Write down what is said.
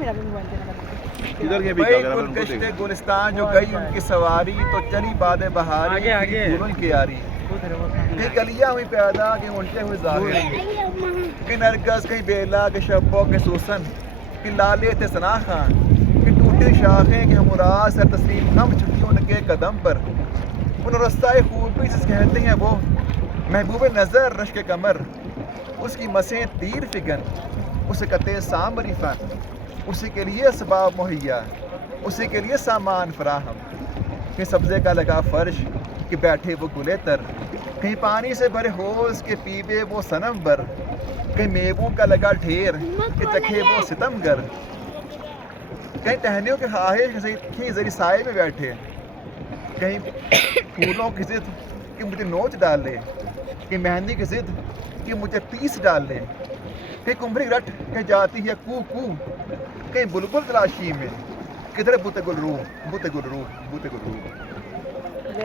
इधर के भी गुलगश्ते गुलिस्तान जो गई उनकी सवारी तो चली बाद बहारी फूलों की यारी कहीं कलियां हुई पैदा कहीं उल्टे हुए जाहिर कहीं नरगस कहीं बेला के शब्बों के सूसन कि लाले थे सना खान कि टूटी शाखें कि हमराज सर तस्लीम थम चुकी उनके कदम पर उन रस्ताए खूबी से कहते हैं वो महबूब नज़र रश के कमर उसकी मसें तीर फिगन उसे कते सांबरी फन उसी के लिए असबाब मुहैया उसी के लिए सामान फराहम कहीं सब्ज़े का लगा फर्श कि बैठे वो गुले तर कहीं पानी से भरे होज के पीबे वो सनम बर कहीं मेवों का लगा ढेर कि चखे वो सितमगर कहीं टहनियों के ख्वाहिश कहीं जरी साए में बैठे कहीं फूलों की जिद कि मुझे नोच डाल ले कि मेहंदी की जिद कि मुझे पीस डाल ले कहीं कुम्भरी रट कहीं जाती है कू कू कहीं बुलबुल तलाशी में किधर बुते गुल रूह बुते गुल रूह बुते गुल रूह